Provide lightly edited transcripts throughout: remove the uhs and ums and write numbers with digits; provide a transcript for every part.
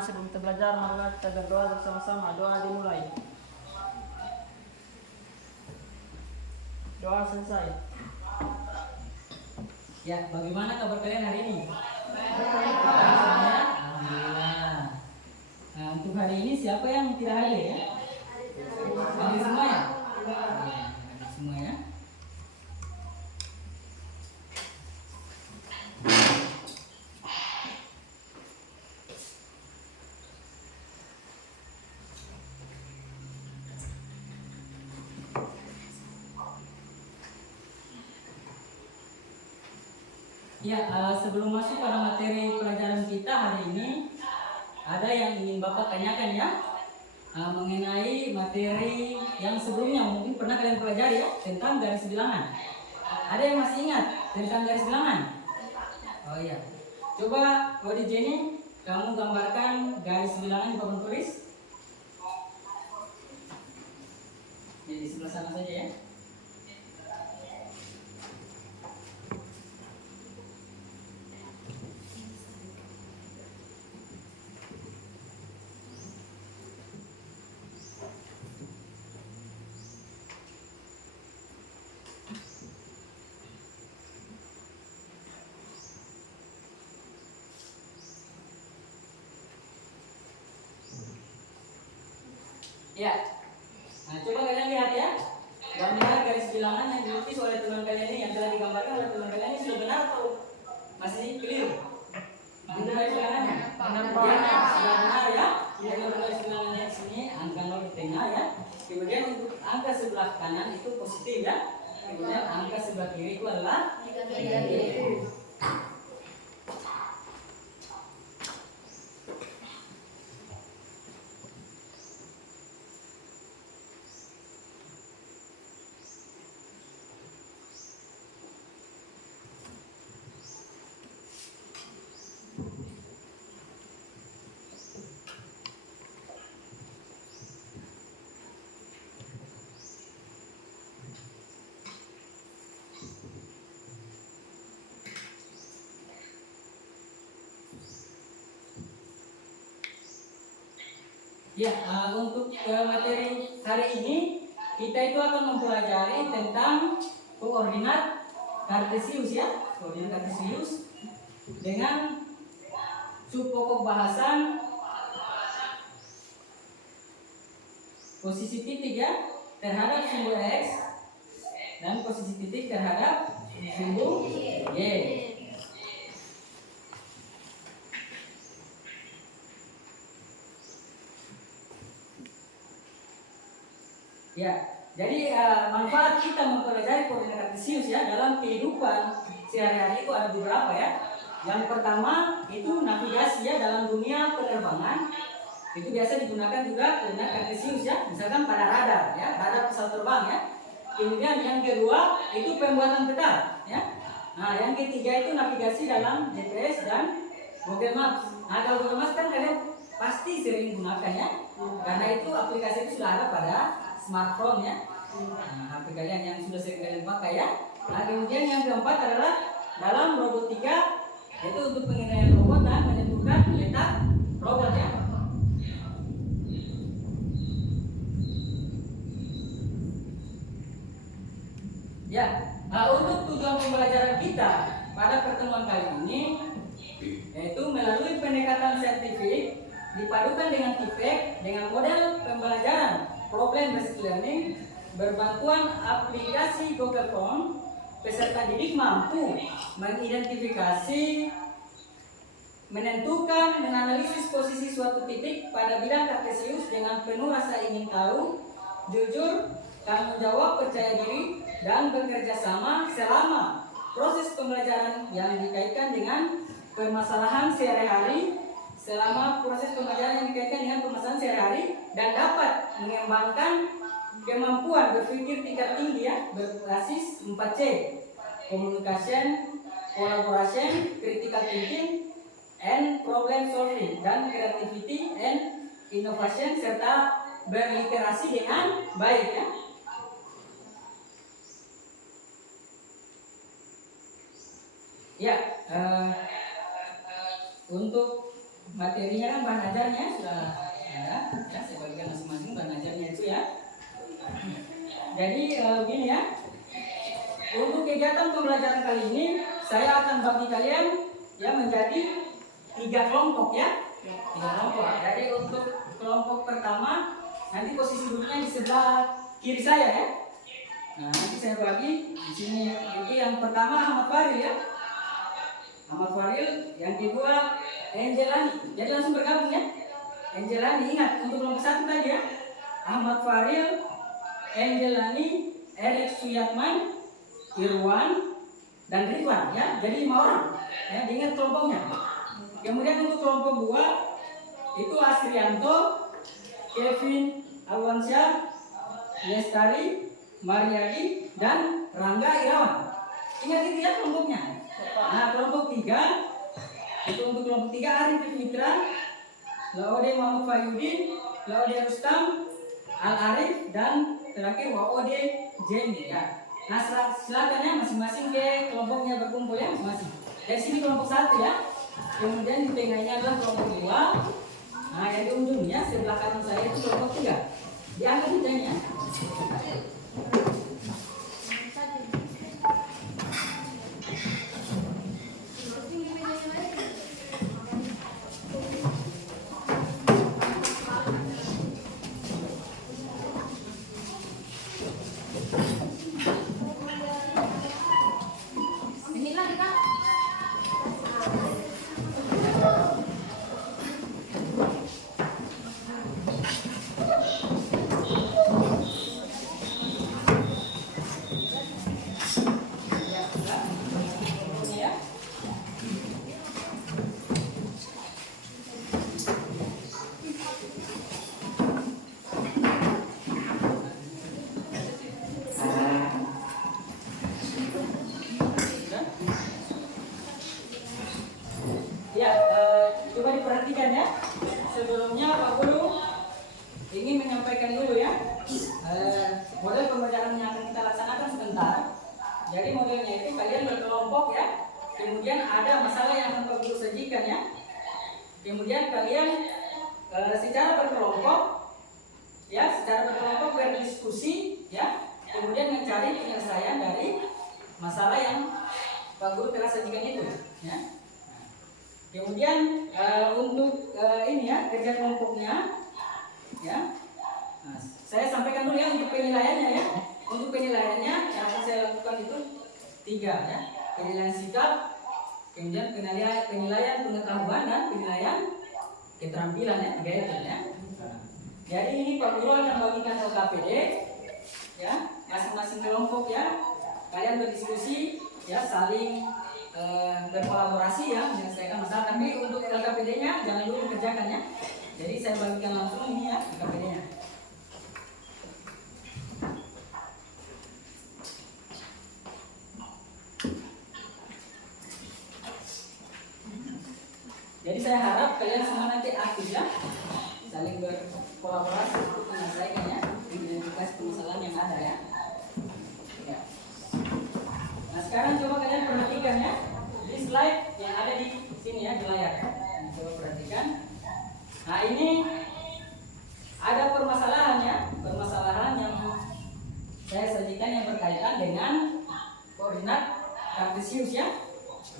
sebelum kita belajar, marilah kita berdoa bersama-sama. Doa dimulai. Doa selesai. Ya, bagaimana kabar kalian hari ini? Alhamdulillah. Nah, untuk hari ini siapa yang tidak hadir ya? Hadir semua ya? Hadir semua ya? Ya, sebelum masuk pada materi pelajaran kita hari ini, ada yang ingin Bapak tanyakan ya, mengenai materi yang sebelumnya mungkin pernah kalian pelajari ya, tentang garis bilangan. Ada yang masih ingat tentang garis bilangan? Oh iya, coba Wadi Jenny, kamu gambarkan garis bilangan di papan tulis. Ya, di sebelah sana saja ya. Ya, nah coba kalian lihat ya, gambar garis bilangan yang dilukis oleh teman kalian ini, yang telah digambarkan oleh teman kalian ini sudah benar atau masih keliru? Benar garis bilangannya? Benar sudah benar ya. Jadi untuk garis bilangannya di sini angka 0 di tengah ya. Kemudian untuk angka sebelah kanan itu positif ya. Kemudian angka sebelah kiri itu adalah negatif. Ya, untuk materi hari ini kita itu akan mempelajari tentang koordinat kartesius ya, koordinat kartesius dengan subpokok bahasan posisi titik ya terhadap sumbu x dan posisi titik terhadap sumbu y. Ya, jadi manfaat kita mempelajari koordinat kartesius ya dalam kehidupan sehari-hari itu ada beberapa ya. Yang pertama itu navigasi ya dalam dunia penerbangan. Itu biasa digunakan juga koordinat kartesius ya, misalkan pada radar ya, radar pesawat terbang ya. Kemudian yang kedua itu pembuatan peta ya. Nah, yang ketiga itu navigasi dalam GPS dan Google Maps. Nah, kalau Google Maps kan kalian pasti sering gunakan ya, karena itu aplikasi itu sudah ada pada smartphone ya. Nah, HP kalian yang sudah sering kalian pakai ya. Nah, kemudian yang keempat adalah dalam robotika, yaitu untuk pengendalian robot dan menentukan letak robot ya. Ya, untuk tujuan pembelajaran kita pada pertemuan kali ini, yaitu melalui pendekatan saintifik dipadukan dengan TIPEK dengan model pembelajaran problem based learning berbantuan aplikasi Google Form, peserta didik mampu mengidentifikasi, menentukan, menganalisis posisi suatu titik pada bidang kartesius dengan penuh rasa ingin tahu, jujur, tanggung jawab, percaya diri, dan bekerja sama selama proses pembelajaran yang dikaitkan dengan permasalahan sehari-hari, selama proses pembelajaran yang dikaitkan dengan permasalahan sehari-hari, dan dapat mengembangkan kemampuan berpikir tingkat tinggi ya, berbasis 4C: communication, collaboration, critical thinking, and problem solving, dan creativity and innovation, serta berliterasi dengan baik ya. Ya, untuk materinya kan bahan ajarnya sudah ada ya, saya bagikan masing-masing bahan ajarnya itu ya. Jadi begini ya, untuk kegiatan pembelajaran kali ini saya akan bagi kalian ya menjadi 3 kelompok ya, 3 kelompok. Jadi untuk kelompok pertama nanti posisi duduknya di sebelah kiri saya ya. Nah nanti saya bagi di sini. Itu yang pertama Ahmad Faril ya, Ahmad Faril. Yang kedua Angelani. Jadi langsung bergabung ya. Angelani, ingat untuk kelompok 1 tadi ya, Ahmad Faril, Angelani, Erik Suyatman, Irwan, dan Ridwan ya. Jadi 5 orang ya, diingat kelompoknya. Kemudian untuk kelompok 2 itu Asrianto, Kevin Alwansyah, Lestari, Mariadi, dan Rangga Irawan. Ingat itu ya kelompoknya. Nah kelompok 3 itu untuk kelompok 3 Arif Fitra, Laode Muhammad Fahyudin, Laode Rustam, Al Arif, dan terakhir Waode Jenny ya. Nah silakan ya masing-masing ke kelompoknya berkumpul ya masing-masing. Dari sini kelompok 1 ya. Kemudian di tengahnya adalah kelompok 2. Nah yang di ujungnya sebelah kanan saya itu kelompok 3. Diangkat hijaunya. Coba diperhatikan ya. Sebelumnya Pak Guru ingin menyampaikan dulu ya model pembelajaran yang akan kita laksanakan sebentar. Jadi modelnya itu kalian berkelompok ya. Kemudian ada masalah yang akan Pak Guru sajikan ya. Kemudian kalian secara berkelompok berdiskusi ya. Kemudian mencari penyelesaian dari masalah yang Pak Guru telah sajikan itu ya. Kemudian untuk ini ya kerja kelompoknya ya. Nah, saya sampaikan dulu ya untuk penilaiannya ya. Untuk penilaiannya yang akan saya lakukan itu 3 ya. Penilaian sikap, kemudian penilaian pengetahuan, dan penilaian keterampilan ya, 3 itu ya. Jadi ini Pak Guru akan bagikan LKPD ya, masing-masing kelompok ya. Kalian berdiskusi ya, saling berkolaborasi ya menyelesaikan masalah. Tapi untuk LKPD-nya jangan dulu dikerjakan ya. Jadi saya bagikan langsung ini ya LKPD-nya. Jadi saya harap kalian semua nanti aktif ya, saling berkolaborasi untuk menyelesaikannya, identifikasi permasalahan yang ada ya. Nah sekarang coba kalian perhatikan ya di slide yang ada di sini ya di layar. Nah, coba perhatikan. Nah ini ada permasalahan ya, permasalahan yang saya sajikan yang berkaitan dengan koordinat kartesius ya.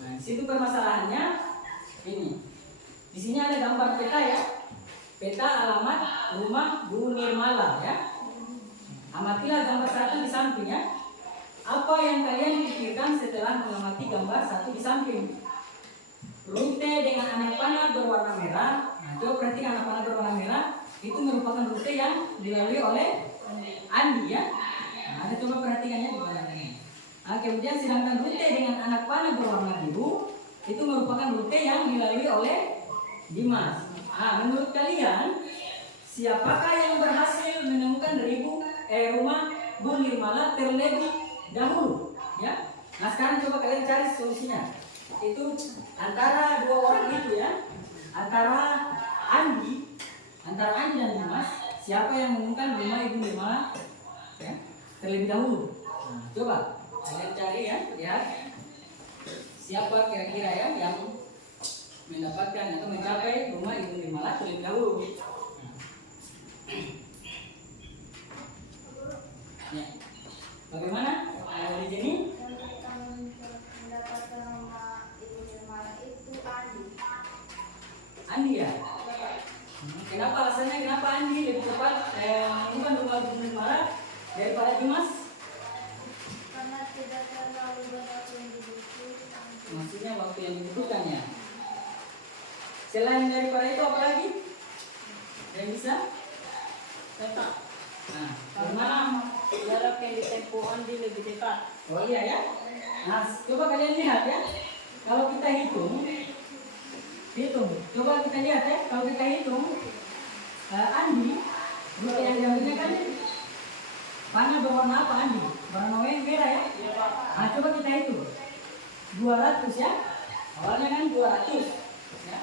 Nah di situ permasalahannya ini. Di sini ada gambar peta ya, peta alamat rumah Bu Nirmala ya. Amatilah gambar 1 di samping ya. Apa yang kalian pikirkan setelah mengamati gambar 1 di samping? Rute dengan anak panah berwarna merah. Nah, coba perhatikan anak panah berwarna merah itu merupakan rute yang dilalui oleh Andi ya. Nah, Anda coba perhatikannya di mana ini. Nah, kemudian sedangkan rute dengan anak panah berwarna biru itu merupakan rute yang dilalui oleh Dimas. Nah, menurut kalian siapakah yang berhasil menemukan rumah Bu Nirmala terlebih dahulu ya? Nah sekarang coba kalian cari solusinya. Itu antara 2 orang itu ya, antara Andi dan Dimas, siapa yang menemukan rumah Ibu Nirmala ya terlebih dahulu? Nah, coba kalian cari ya, lihat siapa kira-kira ya yang mendapatkan atau mencapai rumah Ibu Nirmala terlebih dahulu. Ya. Bagaimana? Dari Jenny? Mendapatkan rumah Ibu Nirmala itu Andi ya? Kenapa alasannya kenapa Andi lebih cepat menemukan rumah Ibu Nirmala daripada Dimas? karena tidak terlalu banyak yang dibutuhkan. Maksudnya waktu yang dibutuhkan ya. Selain daripada itu apa lagi? Yang bisa? Tetap. Nah, Karena jarak yang ditempuh Andi lebih dekat. oh iya ya. Nah, coba kalian lihat ya. Kalau kita hitung, coba kita lihat ya. Kalau kita hitung, Andi, rute yang diambilnya kan warna berwarna apa Andi? Warna merah ya. Iya Pak. Nah, coba kita hitung. 200 ya. Awalnya kan 200 ya.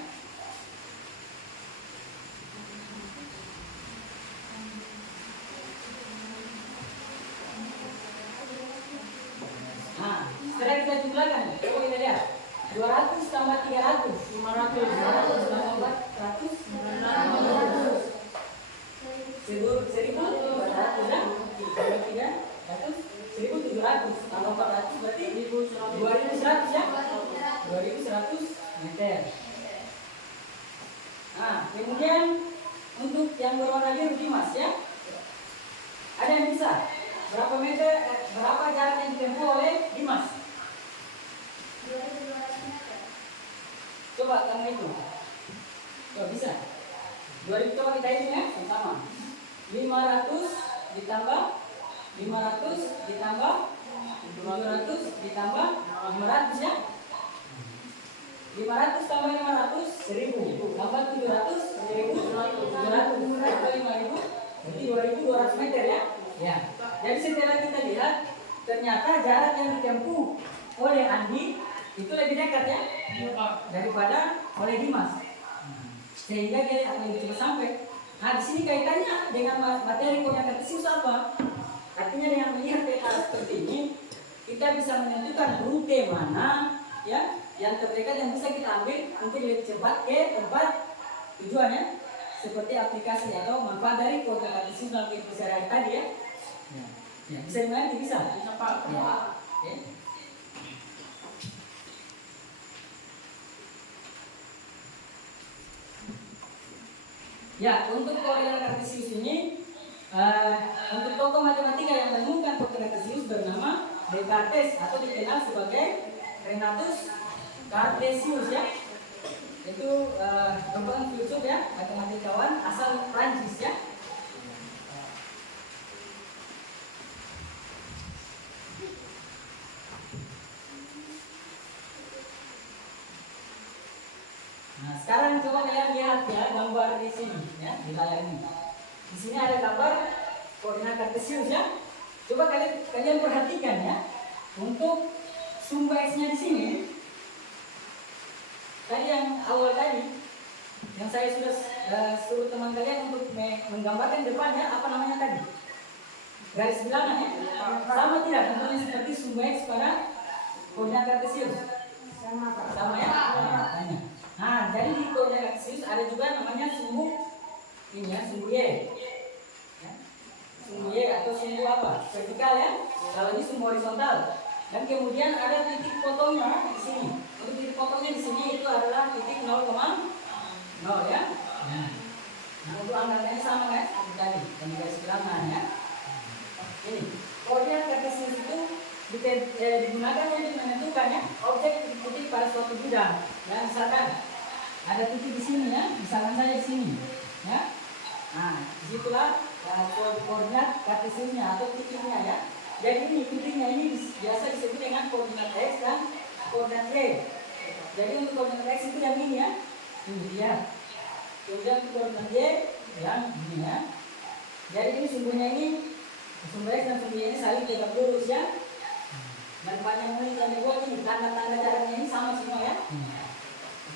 Nah, setelah kita jumlahkan, coba kita lihat. 200 tambah 300, 500, 500 tambah 400, 1.400 ya. Tambah 300, 1.700 tambah 400 berarti 2.100 ya. 2.100 meter. Nah, kemudian untuk yang berwarna biru Dimas ya. Ada yang bisa? Berapa meter? Berapa jarak yang ditempuh oleh Dimas? 2.200 meter. Coba kamu hitung. Coba bisa? 2000 coba kita hitung ya, sama-sama. 500 ditambah 500 ditambah 700 ditambah 500 ya. 500 tambah 500 1000 tambah 700 1700 tambah 5000 jadi 2200 meter ya. Ya. Jadi setelah kita lihat ternyata jarak yang ditempuh oleh Andi itu lebih dekat ya daripada oleh Dimas. Sehingga dia akan lebih cepat sampai. Nah, di sini kaitannya dengan materi koordinat kartesius apa? Artinya dengan melihat peta seperti ini, kita bisa menentukan rute mana ya yang terdekat yang bisa kita ambil untuk lebih cepat ke tempat tujuannya, seperti aplikasi atau manfaat dari koordinat kartesius dalam kehidupan sehari-hari tadi ya. Ya, bisa dimengerti bisa? Bisa Pak. Ya. Oke. Ya, untuk koordinat kartesius ini, untuk tokoh matematika yang menemukan koordinat kartesius bernama Descartes atau dikenal sebagai Renatus Cartesius ya. Itu merupakan filsuf ya, matematikawan asal Prancis ya. Nah, sekarang coba kalian lihat ya gambar di sini ya, di layar ini. Di sini ada gambar koordinat kartesius ya. Coba kalian perhatikan ya. Untuk sumbu X-nya di sini. Tadi yang awal tadi yang saya sudah suruh teman kalian untuk menggambarkan depannya apa namanya tadi? Garis bilangan ya. Sama tidak bentuknya seperti sumbu X pada koordinat kartesius? Sama ya? Nah, jadi di koordinat kartesius ada juga namanya sumbu ini ya, sumbu Y. Ya. Sumbu Y atau sumbu apa? Vertikal ya. Kalau ini sumbu horizontal. Dan kemudian ada titik potongnya di sini. Untuk titik potongnya di sini itu adalah titik 0,0 ya. Nah, untuk anggarannya sama kan? Seperti tadi dan garis bilangan ya. Ini koordinat kartesius itu digunakan untuk menentukan ya objek titik-titik pada suatu bidang. Ya, misalkan ada titik di sini ya, misalkan saja di sini, ya. Nah, disitulah koordinat kartesiusnya atau titiknya ya. Jadi ini titiknya ini biasa disebut dengan koordinat X dan koordinat Y. Jadi untuk koordinat X itu yang ini ya, ini dia. Kemudian untuk koordinat Y yang ini ya. Jadi ini sumbunya ini, sumbu X dan sumbu Y ini saling tegak lurus ya. Dan panjang menit dan lebar ini tanda-tanda jaraknya ini sama semua ya.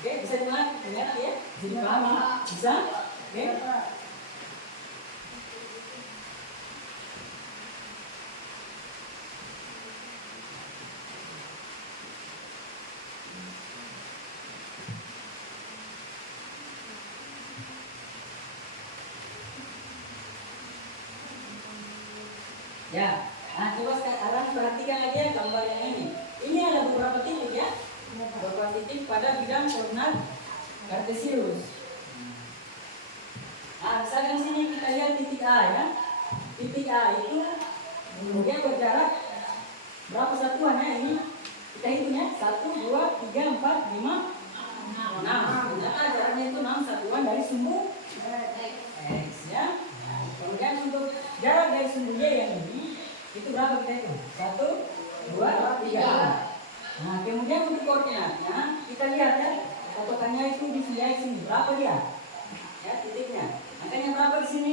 Oke, bisa dilihat ya. Jadi paham bisa? Oke. Ya, nah coba sekarang perhatikan lagi ya gambar yang ini. Ini ada beberapa titik ya, beberapa titik pada bidang koordinat kartesius. Nah, misalkan sini kita lihat titik A ya. Titik A itu kemudian berjarak berapa satuan ya ini? Kita hitung ya, 1, 2, 3, 4, 5, 6. Ternyata jaraknya itu 6 satuan dari sumbu X ya. Kemudian untuk jarak dari sumbu Y yang ini itu berapa kita hitung? 1, 2, 3. Nah, kemudian untuk koordinatnya kita lihat ya, patokannya itu di sini X ini berapa dia? Ya, titiknya. Makanya berapa di sini?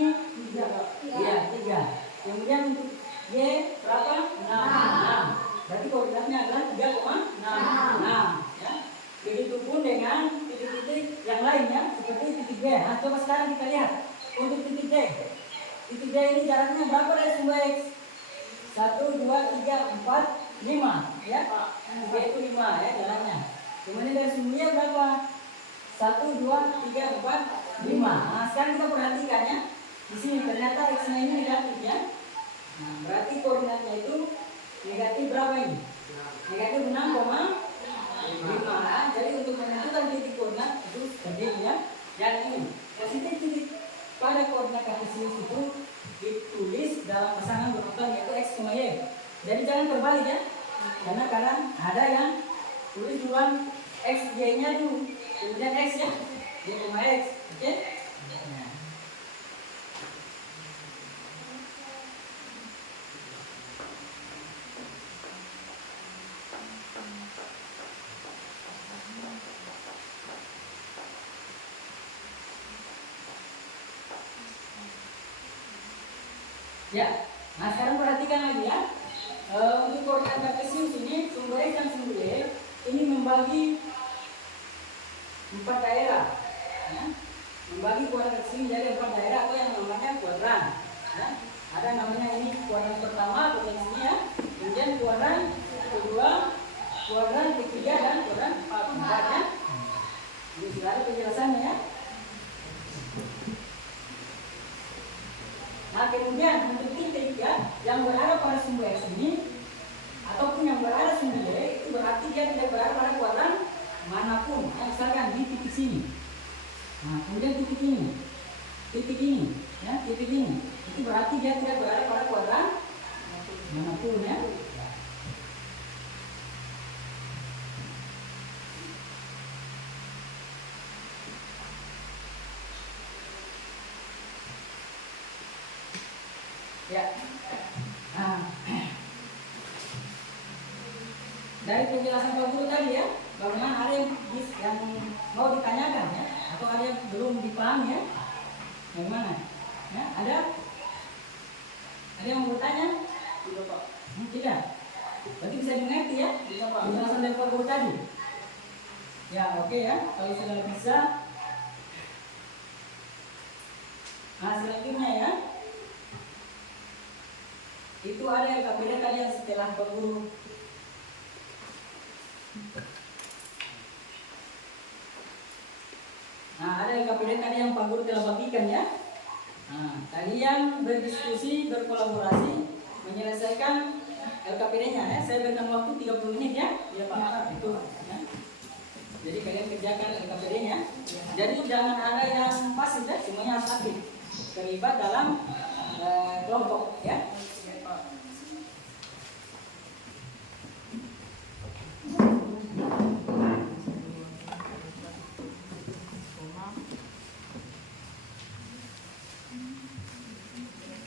3. Iya, 3. Kemudian untuk Y berapa? 6. Berarti koordinatnya adalah 3,6. Ya. Begitupun dengan titik-titik yang lainnya seperti titik D. Nah, coba sekarang kita lihat untuk titik D. Titik D ini jaraknya berapa dari sumbu X? 1, 2, 3, 4, 5 ya. D itu 5 ya jaraknya. Kemudian dari sumbu Y berapa? 1, 2, 3, 4, 5. Nah, sekarang kita perhatikan ya. Di sini ternyata X-nya ini negatif ya. Nah, berarti koordinatnya itu negatif berapa ini? Negatif 6,5. Jadi untuk menentukan titik koordinat itu seperti ini ya. Dan ini positif titik pada koordinat kartesius itu ditulis dalam pasangan berurutan yaitu X, Y. Jadi jangan terbalik ya. Karena kadang ada yang tulis duluan X, Y-nya dulu, kemudian X ya. Y, X. Oke? Nah. Ya, nah sekarang perhatikan lagi ya. Untuk koordinat kartesius ini sumbu X dan sumbu Y ini membagi 4 daerah. Ya. Membagi koordinat kartesius menjadi 4 daerah atau yang namanya kuadran. Ya. Ada namanya ini kuadran pertama atau yang sini ya. Kemudian kuadran kedua, kuadran ketiga dan kuadran keempat ya. Ini sudah ada penjelasannya ya. Nah, kemudian untuk titik ya yang berada pada sumbu X ini ataupun yang berada sumbu Y itu berarti dia tidak berada pada kuadran manapun. Ya, misalkan di titik sini. Nah, kemudian titik ini ya, titik ini itu berarti dia tidak berada pada kuadran manapun ya. Ya. Nah, dari penjelasan Pak Guru tadi ya, bagaimana ada yang mau ditanyakan ya, atau ada yang belum dipahami ya, bagaimana? Ya, ada yang mau bertanya? Tidak, Pak. Tidak. Berarti bisa dimengerti ya, penjelasan dari Pak Guru tadi. Ya, oke ya, kalau sudah bisa. Nah, selanjutnya ya. Itu ada yang kabinetnya tadi yang setelah Pak Guru. Nah, ada yang kabinet tadi yang Pak Guru telah bagikan ya. Nah, tadi yang berdiskusi, berkolaborasi, menyelesaikan LKPD-nya ya. Saya berikan waktu 30 menit ya. Ya Pak, itu ya. Jadi kalian kerjakan LKPD-nya. Jadi jangan ada yang pasif ya, semuanya harus aktif. Terlibat dalam kelompok ya.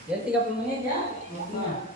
Jadi 30 menit ya waktunya.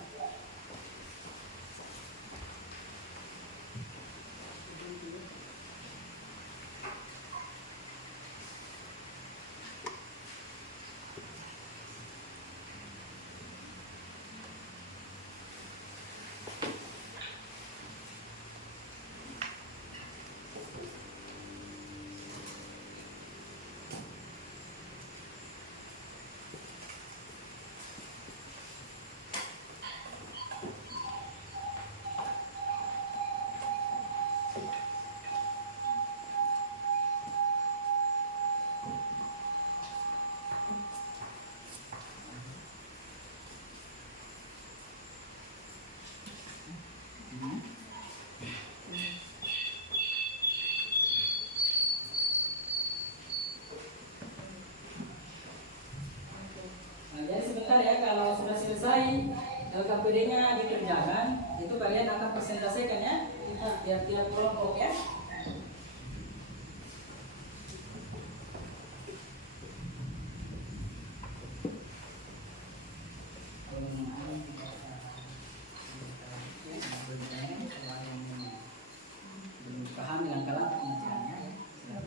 LKPD-nya dikerjakan, itu kalian akan presentasikan ya, tiap-tiap kelompok ya. Belum paham dengan kalam pengajarannya ya.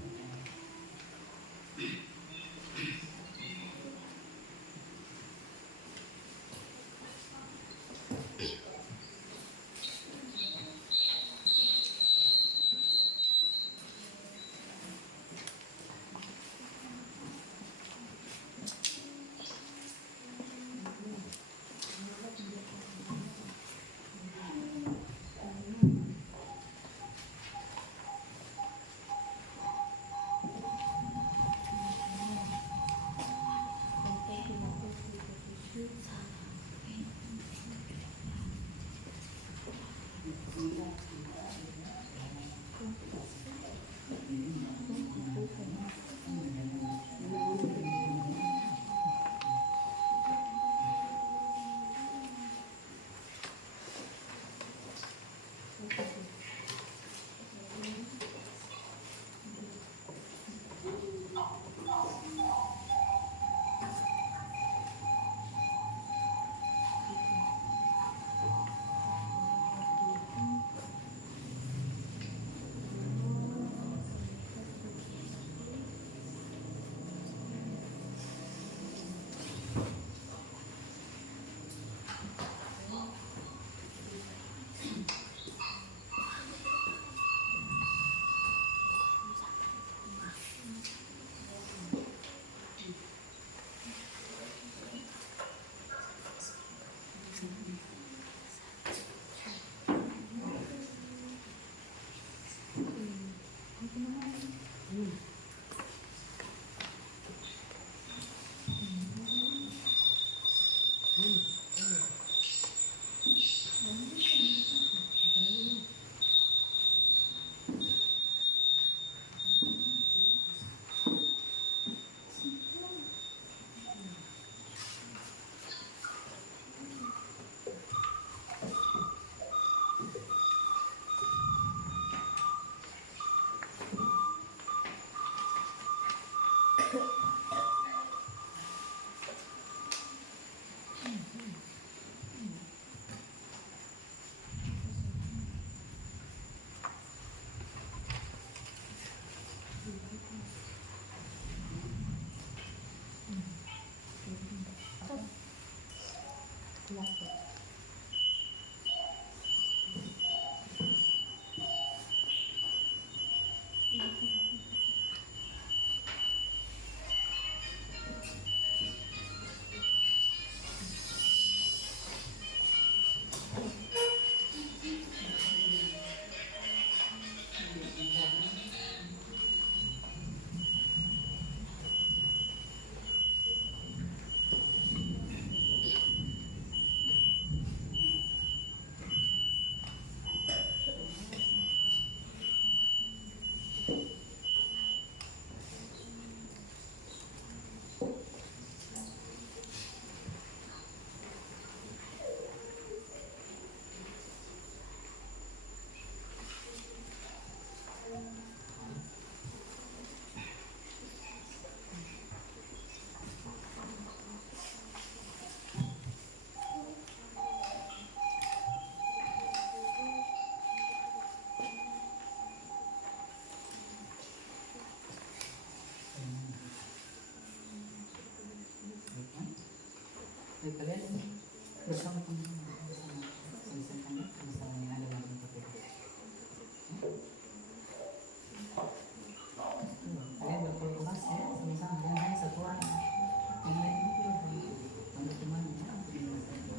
Jadi kalian bersama teman-teman bersama selesaikan masalah yang ada dalam KPD. Kalian berkolaborasi ya sama-sama, jangan hanya satu orang. Yang lain itu bantu temannya untuk menyelesaikan.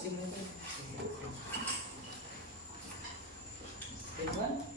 pusing itu. Teman.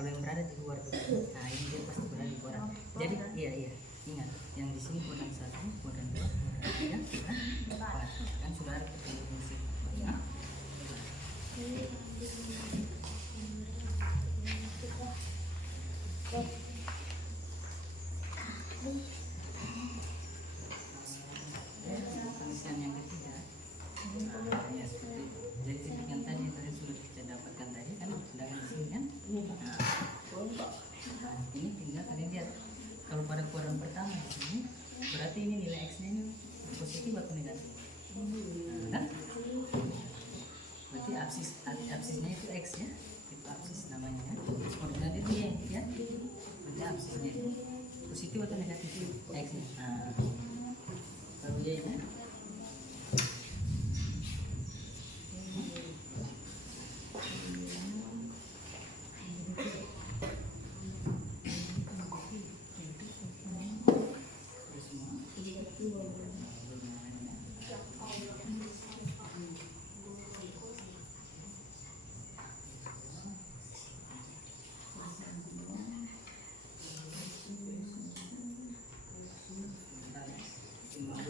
kalau yang berada di luar dulu. Nah ini dia pasti berada di koran. Jadi iya ingat yang di sini koran 1, koran 2, koran 3, koran 4 kan sudah ada definisi. Nah, tulisan yang ketiga ya seperti jadi titik yang tadi yang tadi sudah kita dapatkan tadi kan sudah di sini kan. Nah, ini tinggal kalian lihat kalau pada koran pertama di sini berarti ini nilai x nya ini positif atau negatif kan? Berarti absisnya itu x ya, itu absis namanya ya. Koordinat itu ya berarti absisnya itu positif atau negatif x nya. Nah, kalau y nya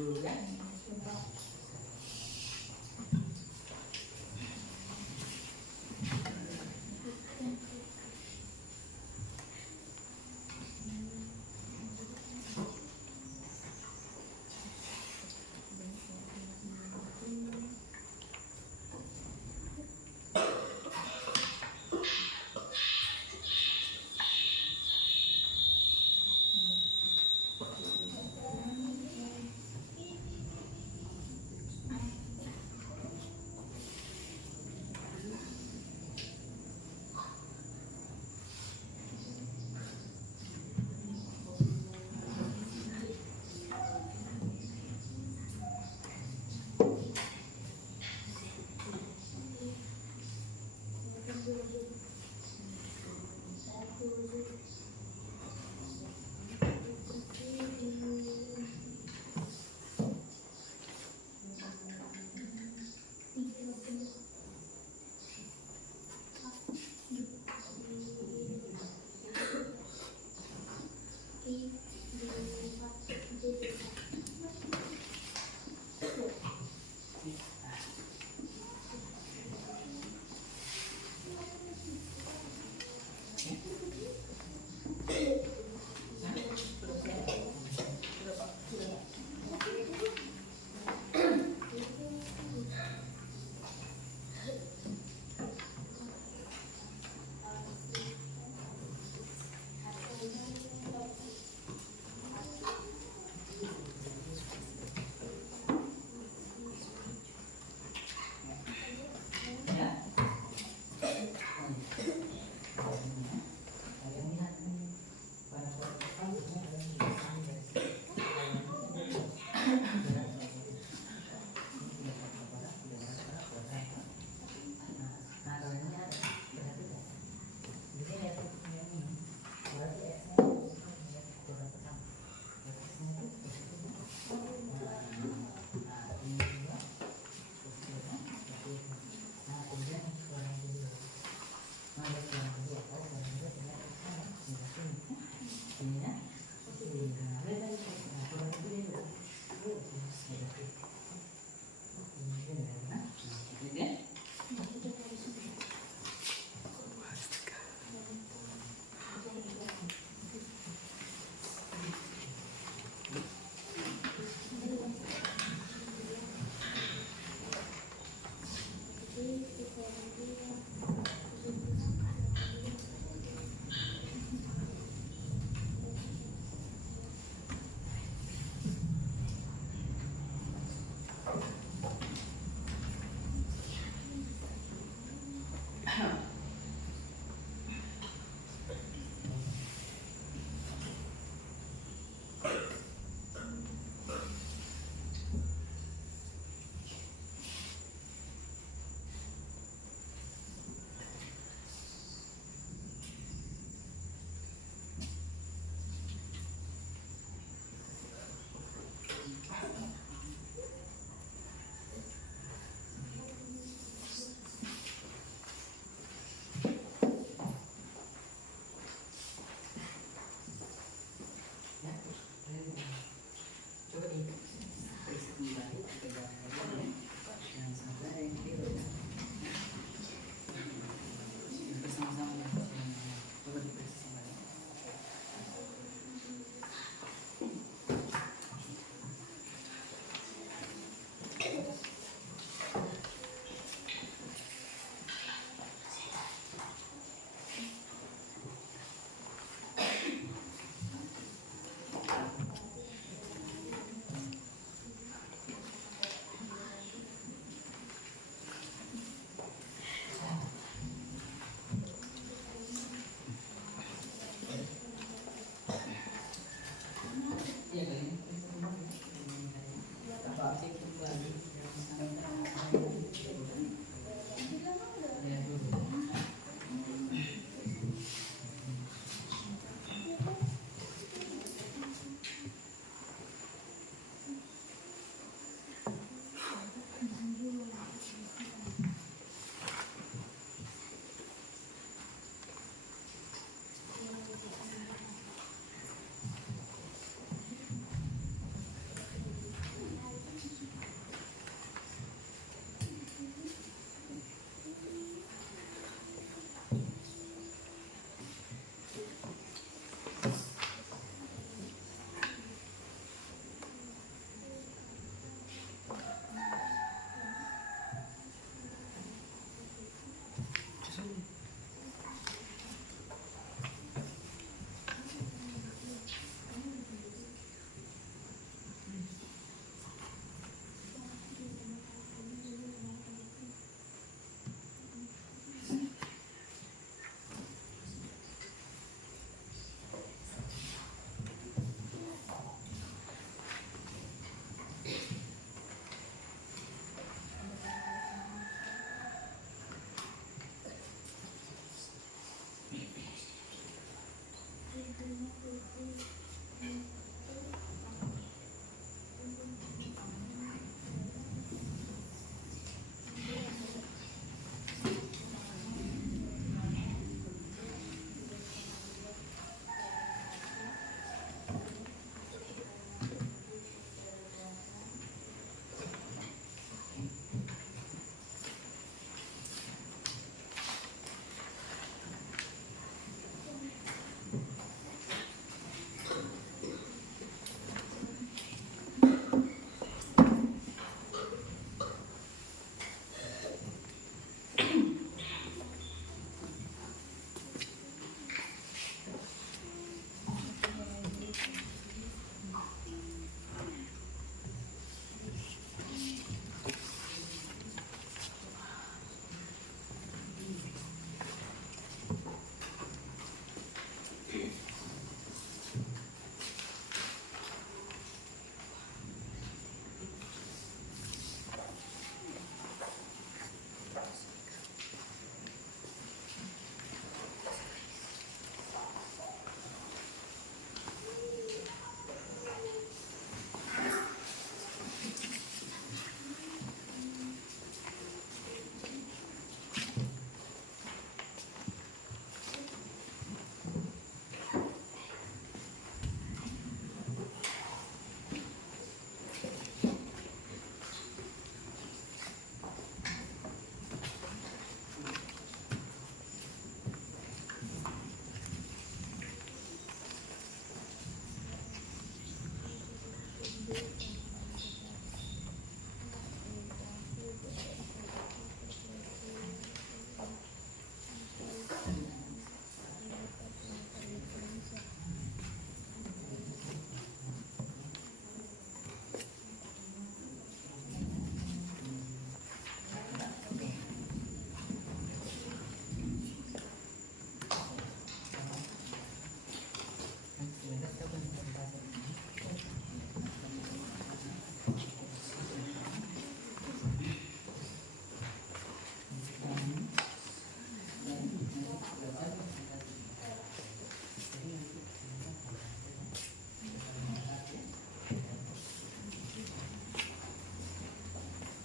dulu ya.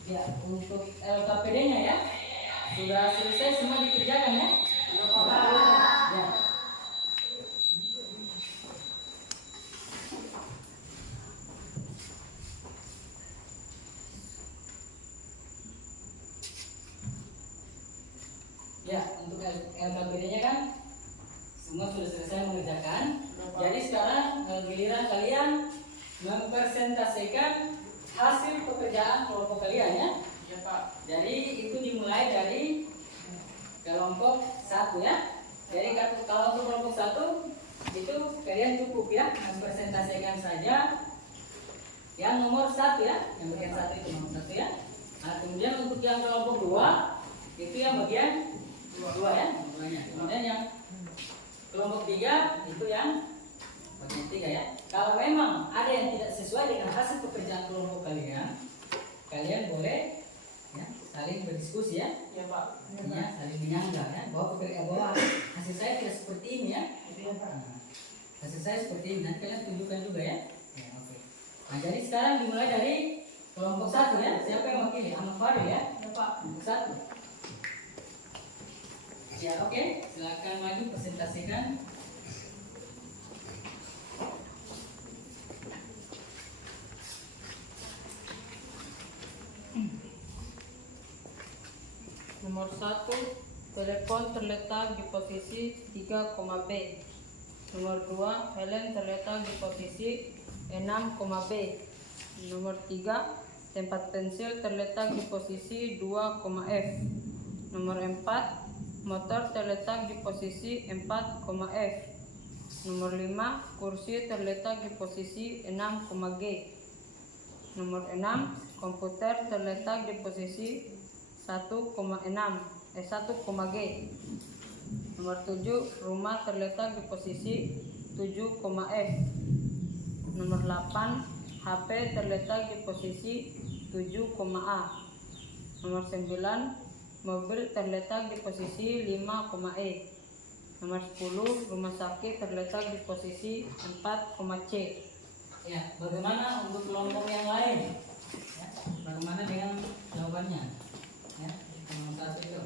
Ya, untuk LKPD-nya ya sudah selesai semua dikerjakan ya. Ya. Ya, untuk LKPD-nya kan semua sudah selesai mengerjakan. Jadi sekarang giliran kalian mempresentasikan hasil pekerjaan kelompok kalian ya. Ya Pak. Jadi itu dimulai dari kelompok 1 ya. Jadi kalau untuk kelompok 1 itu kalian cukup ya mempresentasikan saja yang nomor 1 ya, yang bagian 1 itu nomor 1 ya. Nah, kemudian untuk yang kelompok 2 itu yang bagian 2 ya, kemudian yang kelompok 3 itu yang bagian 3 ya. Kalau memang ada yang tidak sesuai dengan hasil pekerjaan kelompok kalian, kalian boleh ya saling berdiskusi ya. Ya Pak. Ya, saling menyanggah ya bahwa hasil saya tidak seperti ini ya. Nah, hasil saya seperti ini, nanti kalian tunjukkan juga ya. Ya, oke. Nah, jadi sekarang dimulai dari kelompok 1 ya. Siapa yang mewakili? Ahmad Fadil ya. Ya Pak. Kelompok 1. Ya, oke. Silakan maju presentasikan. Nomor 1, telepon terletak di posisi 3, B. Nomor 2, Helen terletak di posisi 6, B. Nomor 3, tempat pensil terletak di posisi 2, F. Nomor 4, motor terletak di posisi 4, F. Nomor 5, kursi terletak di posisi 6, G. Nomor 6, komputer terletak di posisi 1, G. Nomor 7, rumah terletak di posisi 7, F. Nomor 8, HP terletak di posisi 7, A. Nomor 9, mobil terletak di posisi 5, E. Nomor 10, rumah sakit terletak di posisi 4, C. Ya, bagaimana untuk kelompok yang lain? Ya, bagaimana dengan jawabannya? Ya, nomor 1 itu.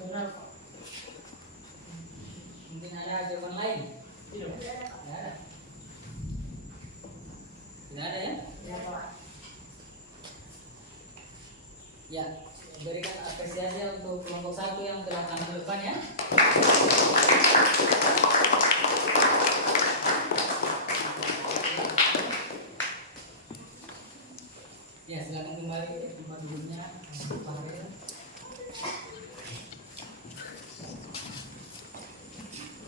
Benar, Pak. Mungkin ada jawaban lain? Tidak. Tidak ada. Tidak ada ya? Ya, Pak. Ya, berikan apresiasi untuk kelompok 1 yang telah tampil depan ya. Ya, silakan kembali ke tempat duduknya.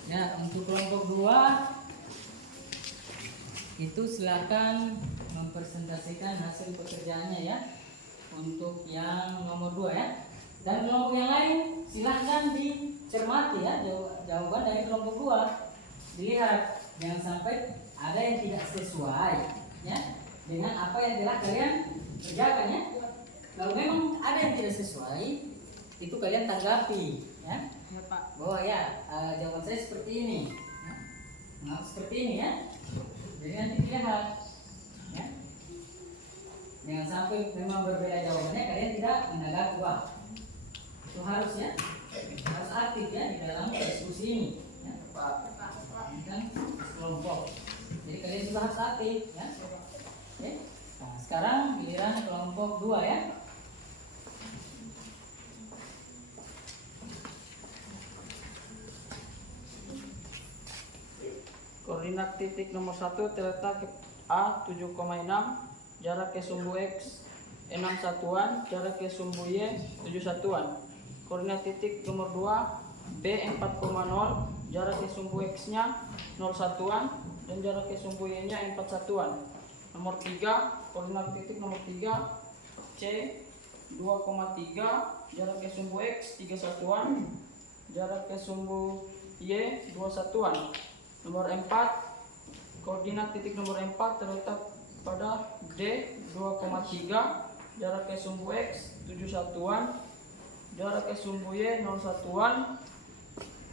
Ya, untuk kelompok 2 itu silakan mempresentasikan hasil pekerjaannya ya. Untuk yang nomor 2 ya. Dan kelompok yang lain silahkan dicermati ya jawaban dari kelompok 2. Dilihat, jangan sampai ada yang tidak sesuai ya dengan apa yang telah kalian kerjakan ya. Kalau memang ada yang tidak sesuai, itu kalian tanggapi ya. Ya, Pak. Bahwa ya jawaban saya seperti ini. Ya. Nah, seperti ini ya. Jadi nanti dilihat ya. Jangan sampai memang berbeda jawabannya, kalian tidak menanggapi wah. Itu harus ya. Harus aktif ya di dalam diskusi ini. Ya. Ini kan kelompok. Jadi kalian juga harus aktif ya. Oke. Nah, sekarang giliran kelompok 2 ya. Koordinat titik nomor 1 terletak A 7,6, jarak ke sumbu X 6 satuan, jarak ke sumbu Y 7 satuan. Koordinat titik nomor 2 B 4,0, jarak ke sumbu X nya 0 satuan dan jarak ke sumbu Y nya 4 satuan. Nomor 3, koordinat titik nomor 3 C 2,3, jarak ke sumbu X 3 satuan, jarak ke sumbu Y 2 satuan. Nomor 4, koordinat titik nomor 4 terletak pada D 2,3, jarak ke sumbu X 7 satuan, jarak ke sumbu Y 0 satuan.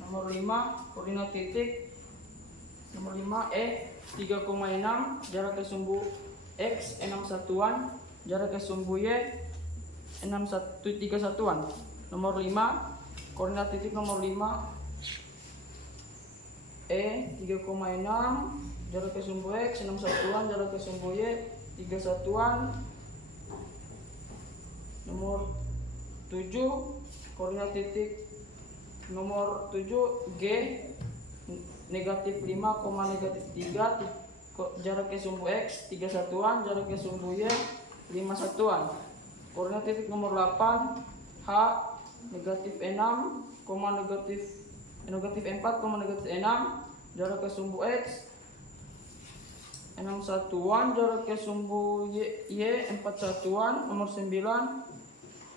Nomor 5, koordinat titik nomor 5 E 3,6, jarak ke sumbu X 6 satuan, jarak ke sumbu Y 3 satuan. Nomor 5, koordinat titik nomor 5 E 3,6, jarak ke sumbu X 6 satuan, jarak ke sumbu Y 3 satuan. Nomor 7, koordinat titik nomor 7 G negatif 5, negatif 3, jarak ke sumbu X 3 satuan, jarak ke sumbu Y 5 satuan. Koordinat titik nomor 8 H negatif 6, negatif 4, negatif 6, jarak ke sumbu X 6 satuan, jarak ke sumbu Y 4 satuan. Nomor 9,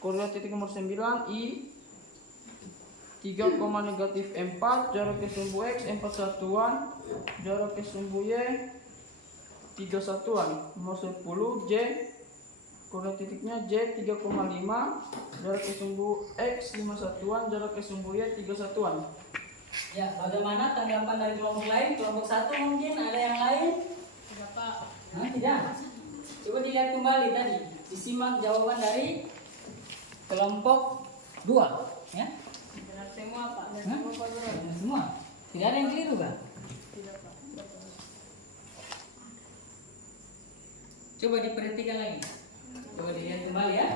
koordinat titik nomor 9 I 3, negatif 4, jarak ke sumbu X 4 satuan, jarak ke sumbu Y 3 satuan. Nomor 10 J, koordinat titiknya J 3,5, jarak ke sumbu X 5 satuan, jarak ke sumbu Y 3 satuan. Ya, bagaimana tanggapan dari kelompok lain? Kelompok 1 mungkin ada yang lain? Tidak, Pak. Nah, tidak. Coba dilihat kembali tadi, disimak jawaban dari kelompok 2 ya. Benar semua, Pak. Dan Hah? semua, Pak. Benar. Benar semua. Tidak ada yang keliru kan? Tidak, Pak. Betul. Coba diperhatikan lagi. Coba dilihat kembali ya.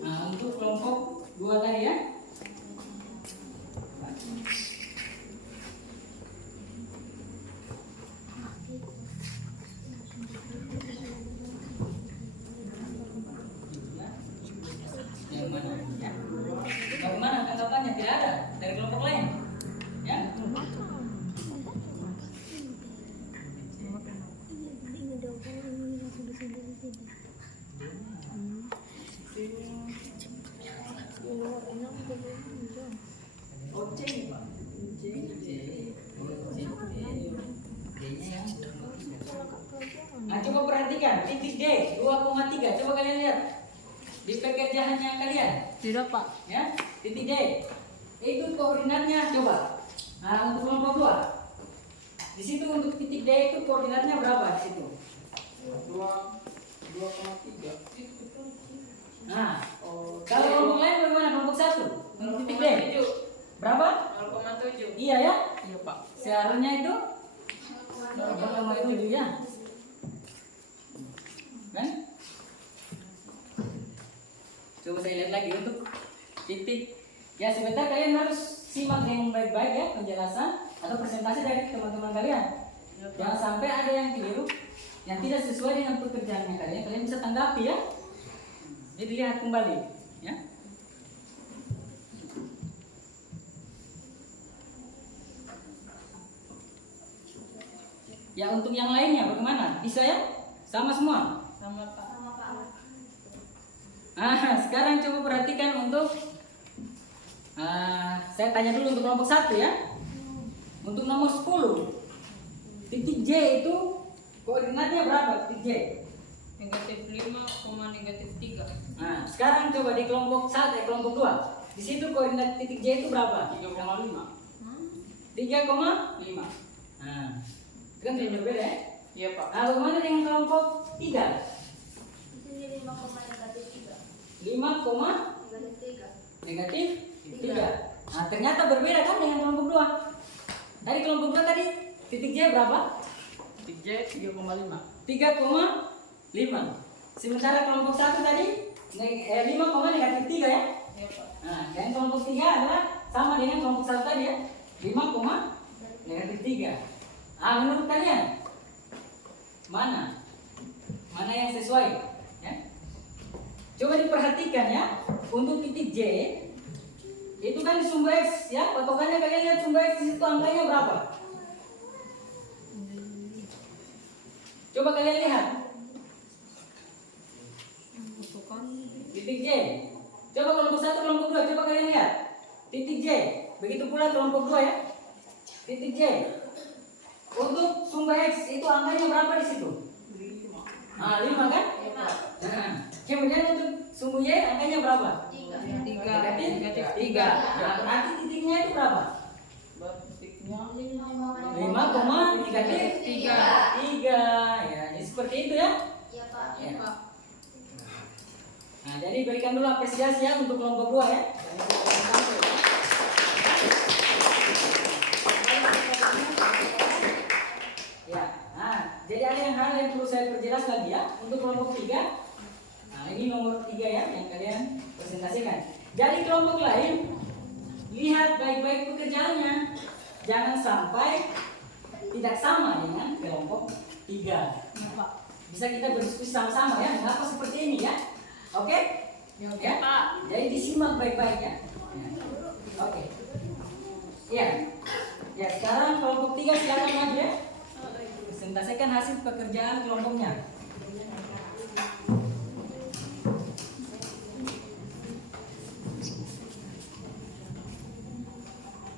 Nah, untuk kelompok 2 tadi ya. Yang mana? Ya. Bagaimana tanggapannya? Tidak ada dari kelompok lain. Ya. Nah, coba perhatikan titik D 2,3. Coba kalian lihat di pekerjaannya kalian. Tidak, Pak. Ya, titik D itu koordinatnya coba Nah, untuk kelompok 2. Di situ untuk titik D itu koordinatnya berapa di situ? 2,3. Nah, kalau kelompok lain bagaimana? Kelompok 1 untuk titik D berapa? 0,7. Iya ya? Iya Pak. Seharusnya itu 0,7 ya. Kan? Coba saya lihat lagi untuk titik. Ya sebentar kalian harus simak dengan baik-baik ya penjelasan atau presentasi dari teman-teman kalian. Jangan sampai ada yang keliru, yang tidak sesuai dengan pekerjaannya kalian. Kalian bisa tanggapi ya. Jadi lihat kembali, ya. Ya untuk yang lainnya bagaimana? Bisa ya? Sama semua? Sama Pak. Sama Pak. Sekarang coba perhatikan untuk saya tanya dulu untuk kelompok 1 ya. Untuk nomor 10 titik J itu koordinatnya berapa titik J? -5, -3. Sekarang coba di kelompok 1 kelompok 2. Di situ koordinat titik J itu berapa? 3,5. 3,5. 5. Kan tidak berbeda ya? Iya Pak. Bagaimana dengan kelompok 3? Di sini 5,-3. 5, -3. -3. Ternyata berbeda kan dengan kelompok 2. Dari kelompok 2 tadi titik J berapa? Titik J 3,5. 3,5. Sementara kelompok 1 tadi 5,-3 ya. Iya Pak. Dan kelompok 3 adalah sama dengan kelompok 1 tadi ya. 5,-3. Menurut kalian mana yang sesuai? Ya? Coba diperhatikan ya. Untuk titik J itu kan sumbu X ya. Patokannya kalian lihat sumbu X di situ angkanya berapa? Coba kalian lihat. Titik J. Coba kelompok 1, kelompok 2, coba kalian lihat. Titik J. Begitu pula kelompok 2 ya. Titik J. Untuk sumbu X itu angkanya berapa di situ? 5 kan? 5. Kemudian untuk sumbu Y angkanya berapa? 3. Negatif 3. Berarti titiknya itu berapa? Titiknya 5, negatif 3. Ya, jadi seperti itu ya. Iya Pak. Ya. Jadi berikan dulu apresiasi ya untuk kelompok 2 ya. Ya. Jadi ada hal yang perlu saya perjelas lagi ya untuk kelompok 3. Ini nomor 3 ya yang kalian presentasikan. Jadi kelompok lain lihat baik-baik pekerjaannya. Jangan sampai tidak sama dengan kelompok 3. Bisa kita berdiskusi sama-sama ya. Mengapa seperti ini ya? Oke? Ya. Jadi disimak baik-baik ya. Oke. Ya. Ya, sekarang kelompok 3 silakan maju ya. Presentasikan hasil pekerjaan kelompoknya.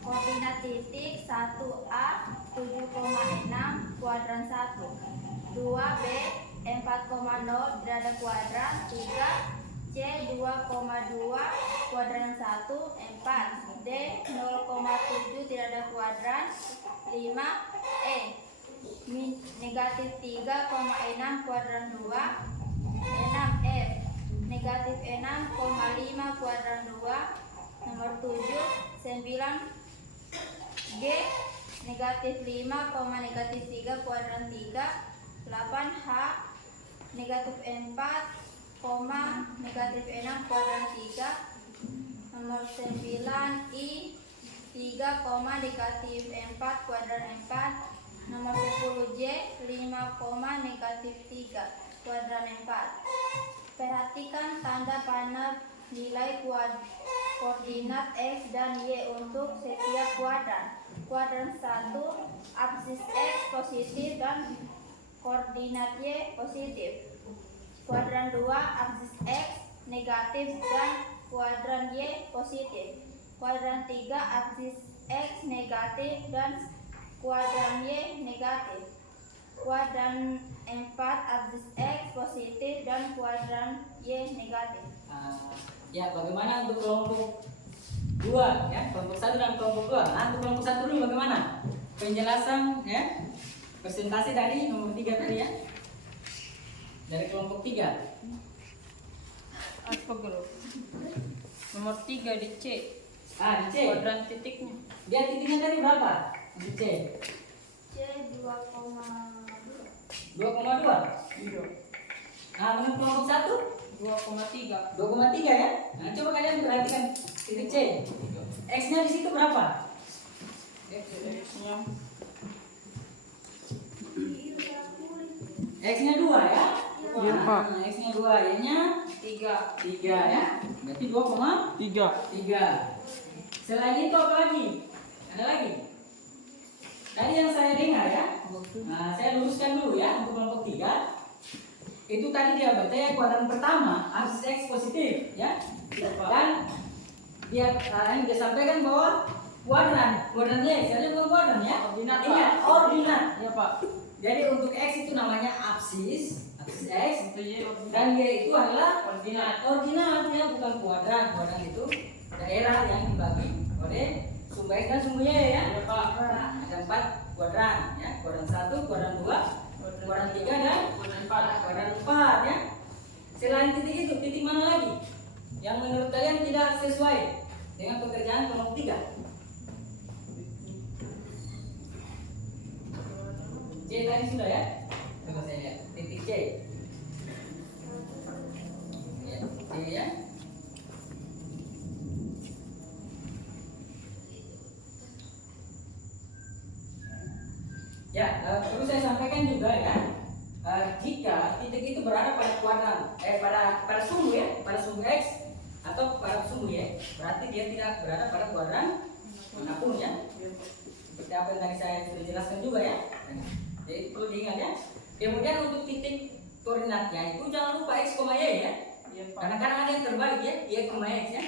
Koordinat titik 1A 7,6 kuadran 1, 2B 4,0 dirada kuadran 3, C 2,2 kuadran 1, 4, D 0,7 dirada kuadran 5, E negatif 3,6 kuadran 2, 6, F negatif 6,5 kuadran 2, nomor 7, 9, G negatif 5, negatif 3 kuadran 3, 8, H negatif 4, negatif 6 kuadran 3, nomor 9, I 3, negatif 4 kuadran 4, nomor 10, J 5, negatif 3 kuadran 4. Perhatikan tanda panel nilai koordinat X dan Y untuk setiap kuadran. Kuadran 1, absis X positif dan koordinat Y positif. Kuadran 2, absis X negatif dan kuadran Y positif. Kuadran 3, absis X negatif dan kuadran Y negatif. Kuadran 4, absis X positif dan kuadran Y negatif. Ya, bagaimana untuk kelompok 2 ya, kelompok 1 dan kelompok 2. Nah, untuk kelompok 1 dulu bagaimana? Penjelasan ya. Presentasi dari nomor 3 tadi ya. Dari kelompok 3. Apa grup? Nomor 3 di C. Ah, di C. Kuadran titiknya. Dia titiknya tadi berapa? Di C. C 2,2. 2,2. Iya. Nah, menurut kelompok 1 2,3. 2,3 ya. Nah, coba kalian perhatikan titik C. X-nya di situ berapa? X-nya X-nya 2 ya. Iya, Pak. Nah, X-nya 2, Y-nya 3 ya. Berarti 2,3. Selain itu apa lagi? Ada lagi? Tadi yang saya dengar ya. Nah, saya luruskan dulu ya untuk kelompok 3. Itu tadi dia baca ya, kuadran pertama aksis X positif ya. Dan dia yang dia sampaikan bahwa kuadran Y, saya bukan kuadran ya. Ordinat, Pak. Ingat, ordinat. ya Pak. Jadi untuk X itu namanya absis X, Untuk Y ordinat. dan Y itu adalah Ordinat. ordinat ya, bukan kuadran. Kuadran itu daerah yang dibagi oleh sumbu X dan sumbu Y ya. Ya Pak. Ada 4 kuadran ya, kuadran 1, kuadran 2, kuadran 3 dan Kuadran 4. kuadran 4 ya. Selain titik itu, titik mana lagi yang menurut kalian tidak sesuai dengan pekerjaan kelompok 3? C tadi sudah ya? Coba saya lihat titik C. Ya, C ya. Ya, perlu saya sampaikan juga ya, jika titik itu berada pada kuadran, pada sumbu ya, pada sumbu X atau pada sumbu Y, berarti dia tidak berada pada kuadran manapun ya. Seperti apa yang tadi saya sudah jelaskan juga ya. Jadi perlu diingat ya. Kemudian untuk titik koordinatnya itu jangan lupa X, Y ya. Iya Pak. Karena kadang ada yang terbalik ya, Y, X ya.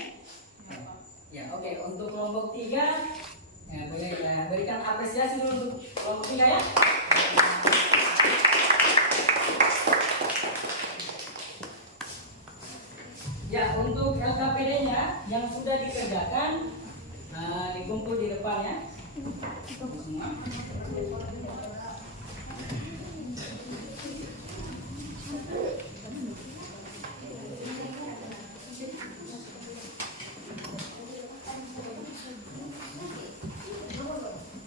Ya Pak. Ya, oke. Untuk kelompok 3 ya, berikan apresiasi dulu untuk kelompok 3 ya. Ya, untuk LKPD-nya yang sudah dikerjakan dikumpul di depan ya. Semua.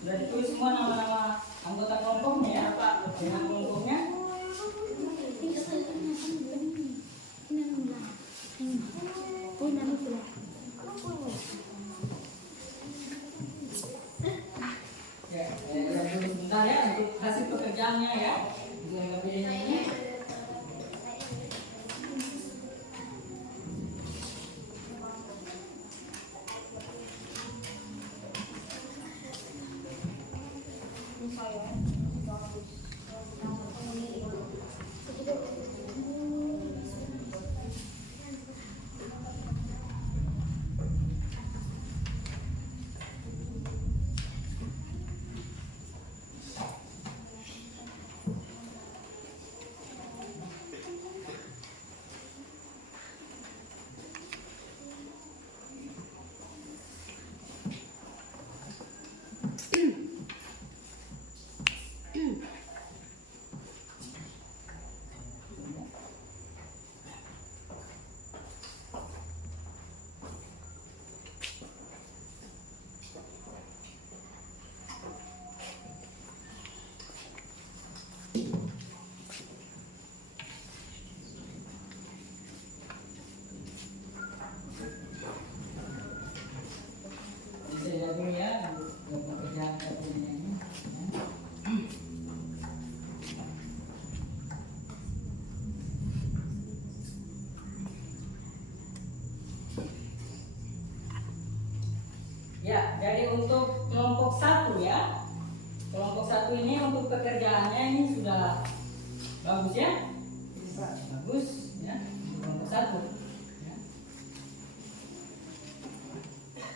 Sudah ditulis semua nama-nama anggota kelompoknya ya, Pak. Dengan kelompoknya. Ya, dulu sebentar ya untuk hasil pekerjaannya ya. Untuk LKPD-nya ini. Saya lihat dulu ya untuk pekerjaan LKPD-nya ini. Ya, jadi untuk kelompok 1 ya. Kelompok 1 ini untuk pekerjaannya ini sudah bagus ya. Bagus ya. Kelompok 1. Ya.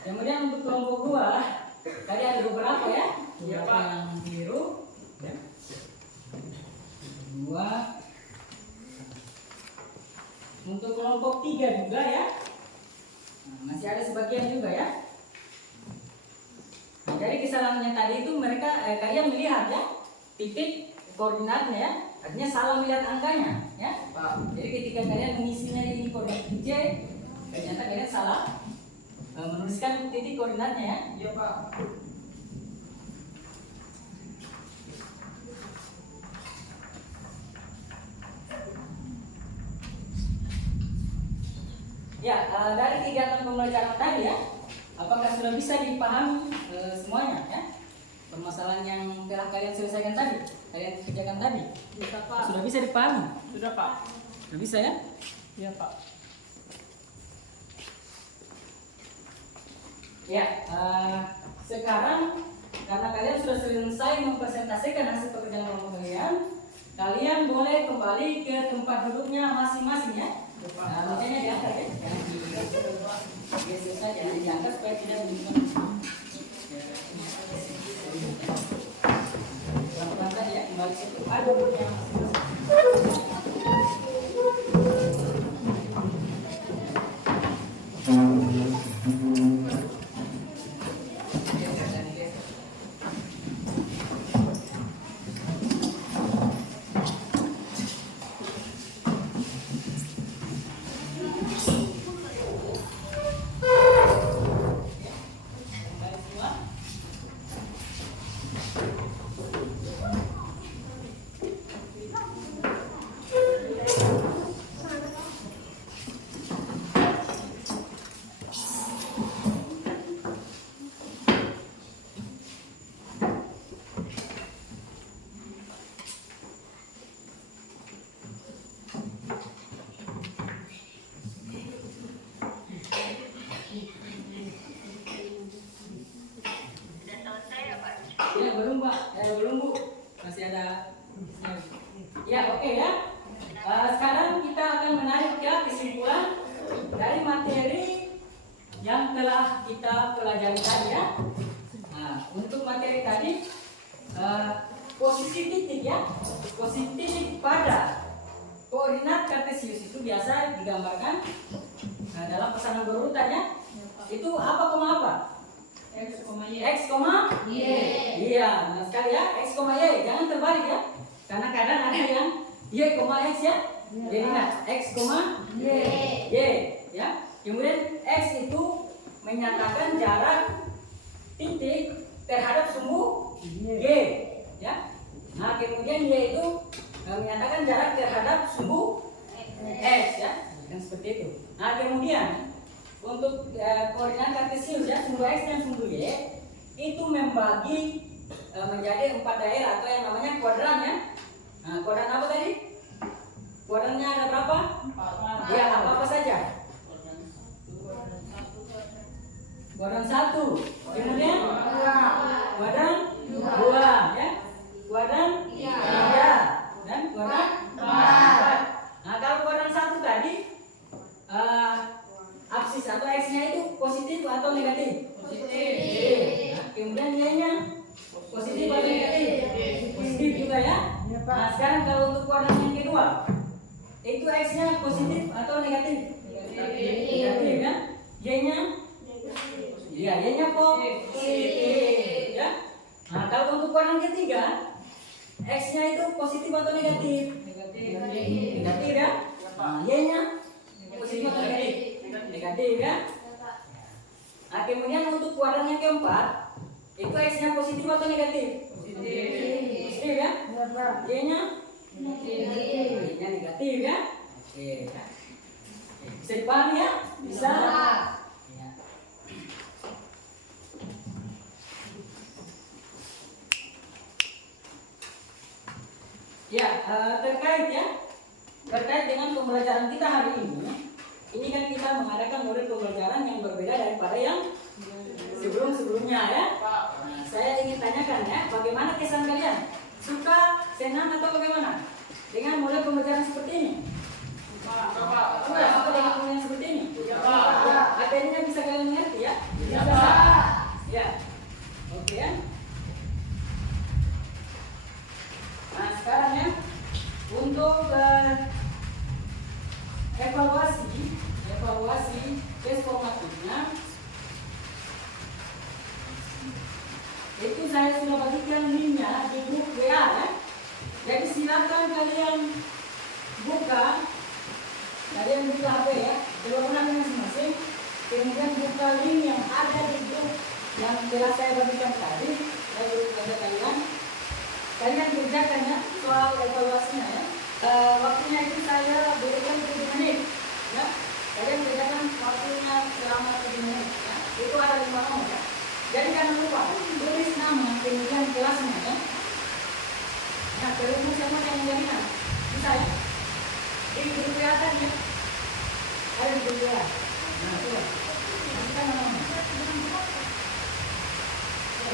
Kemudian untuk kelompok 2 tadi ada beberapa ya. Iya, Beberapa Pak. yang biru. Ya. 2. Untuk kelompok 3 juga ya. Nah, masih ada sebagian juga ya. Jadi kesalahan yang tadi itu kalian melihat ya titik koordinatnya ya, artinya salah melihat angkanya ya. Jadi ketika kalian mengisinya ini koordinat C, ternyata kalian salah menuliskan titik koordinatnya ya. Iya Pak. Ya, dari kegiatan pembelajaran tadi ya, apakah sudah bisa dipahami semuanya ya? Permasalahan yang telah kalian selesaikan tadi, kalian kerjakan tadi, Bisa Pak. sudah bisa dipahami? Sudah Pak. Sudah bisa ya? Iya Pak. Ya, sekarang karena kalian sudah selesai mempresentasikan hasil pekerjaan kelompok kalian boleh kembali ke tempat duduknya masing-masing ya. Makanya diangkat ya, geser saja, diangkat supaya tidak menimbulkan. Pelan-pelan saja ya, kembali ke tempat duduknya masing-masing. Ya belum Pak, belum Bu, masih ada. Ya oke ya. Sekarang kita akan menarik ya kesimpulan dari materi yang telah kita pelajari tadi ya. Nah, untuk materi tadi posisi titik ya, posisi titik pada koordinat kartesius itu biasa digambarkan dalam pesanan berurutan ya. Itu apa koma apa? X, Y. X, Y. Iya, benar sekali ya. X, Y. Jangan terbalik ya. Karena kadang ada yang Y, X ya. Jadi ingat X, Y. Ya. Kemudian X itu menyatakan jarak titik terhadap sumbu Y. Ya. Nah, kemudian Y itu menyatakan jarak terhadap sumbu X ya. Dan seperti itu. Nah, kemudian untuk koordinat kartesius ya, sumbu X dan sumbu Y itu membagi menjadi 4 daerah atau yang namanya kuadran ya. Nah, kuadran apa tadi? Kuadrannya ada berapa? 4. Ya, apa saja? Kuadran 1. Kemudian kuadran 2 ya. Kuadran 3 dan kuadran 4. Nah, kalau kuadran 1 tadi absis atau X-nya itu positif atau negatif? Positif. Nah, kemudian Y-nya positif atau negatif? Positif juga ya. Nah, sekarang kalau untuk kuadran yang kedua, itu X-nya positif atau negatif? Negatif ya. Y-nya? Iya, Y-nya positif ya. Nah, kalau untuk kuadran ketiga, X-nya itu positif atau negatif? Negatif ya. Nah, Y-nya positif atau negatif? Negatif ya. Nah, kemudian untuk kuadran yang keempat, itu X-nya positif atau negatif? Positif ya. Y-nya Y-nya negatif ya. Oke. Bisa dipahami ya? Bisa. Ya. Ya, terkait dengan pembelajaran kita hari ini kan kita mengadakan model pembelajaran yang berbeda daripada yang sebelum-sebelumnya ya. Nah, saya ingin tanyakan ya, bagaimana kesan kalian? Suka, senang atau bagaimana dengan model pembelajaran seperti ini? Suka dengan model yang seperti ini? Materinya bisa kalian mengerti ya? Bisa. Ya. Oke ya. Nah, sekarang ya, untuk evaluasi tes formatifnya saya sudah bagikan linknya di grup WA ya. Jadi silakan kalian buka HP ya, teleponan masing-masing, kemudian buka link yang ada di grup yang telah saya bagikan tadi, lalu pada kalian kerjakan ya soal evaluasinya ya. Waktunya itu saya berikan 7 menit ya. Kalian kerjakan waktunya selama 7 menit ya. Itu ada 5 nomor ya. Jadi jangan lupa tulis nama kemudian kelasnya ya. Nah, kalau sama yang jaminan bisa ya. Ini belum kelihatan ya. Ada di grup ya. Nah, coba. Masukkan nama. Ya,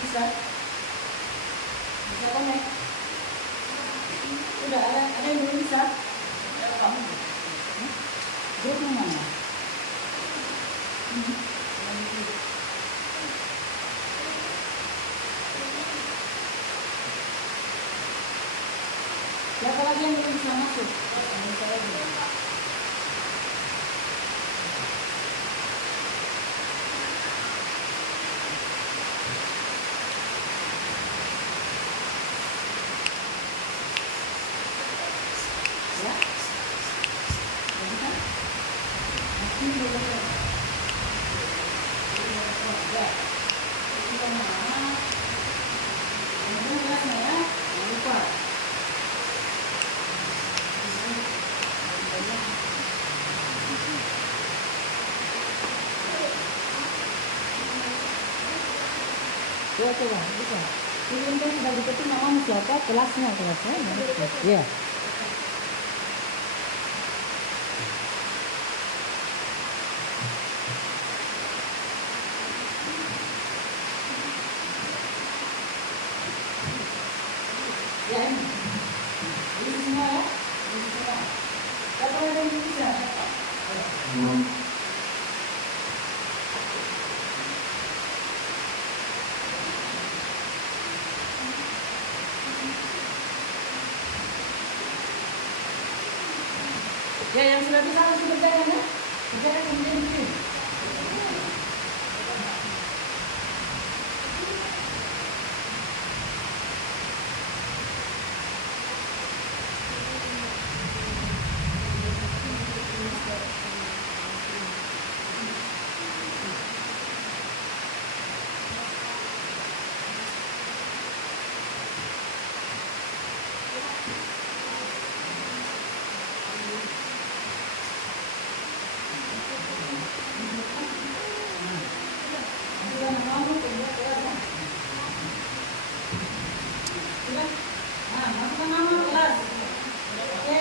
bisa. Bisa connect. Sudah ada yang belum bisa. Grup yang mana? Siapa lagi yang belum bisa masuk? Ya? Bisa? Masih belum bisa. Ya. Kita mana? Kemudian kelasnya ya. Jangan lupa. Ya coba, bisa. Ini kan sudah diketik nama siapa, kelasnya. Ya. Ya ini. Ini semua ya. Ini semua. Siapa yang bisa? Ya, yang sudah bisa langsung kerjakan ya. Kerjakan kemudian kirim. Masukkan nama kelas. Oke.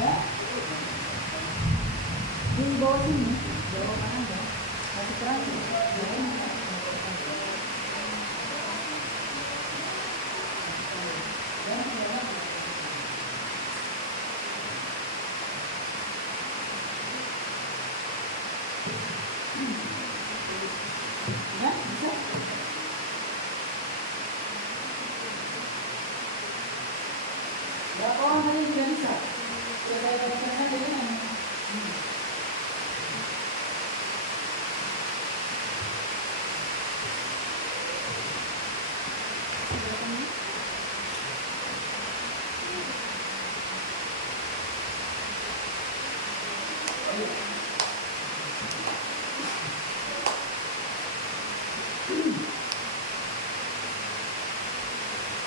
Ya. Di bawah sini, bawah kanan ya. Masih terakhir. Ya, bisa. Berapa orang tadi sudah bisa? Sudah saya bagikan saja ya.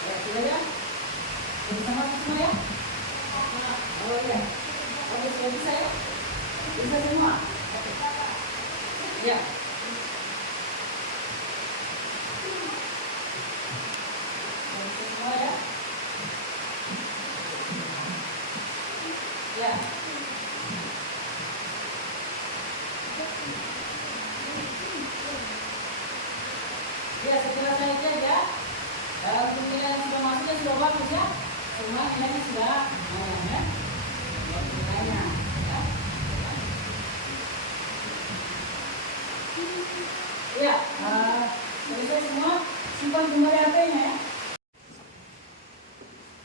Ya, sudah ya? Bisa masuk semua ya? Oh iya. Oke, sudah bisa ya? Bisa semua? Ya. Bisa semua ya? Ya. Ya, setelah saya cek ya. Untuk nilai yang sudah masuk sudah bagus ya. Cuma nilainya sudah ya. Nilainya ya. Ya, selesai semua. Simpan kembali HP-nya ya.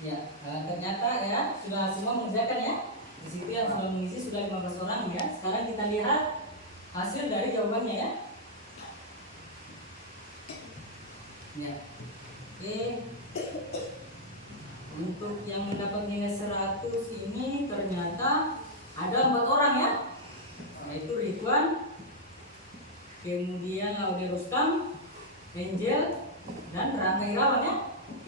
Ya, ternyata ya sudah semua mengerjakan ya. Di situ yang sudah mengisi sudah 15 orang ya. Sekarang kita lihat hasil dari jawabannya ya. Ya. Oke. Untuk yang mendapat nilai 100 ini ternyata ada 4 orang ya. Yaitu Ridwan, kemudian Laude Rustam, Angel, dan Rangga Irawan ya.